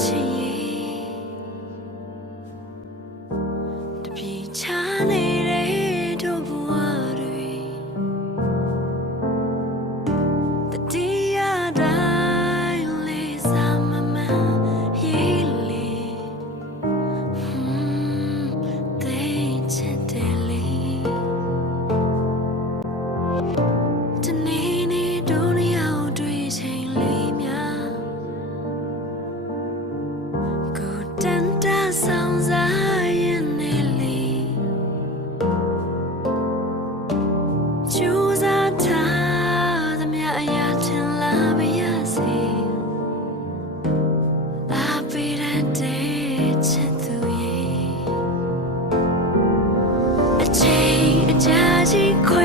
ချင်ရင်တပြေချာနေ 假期快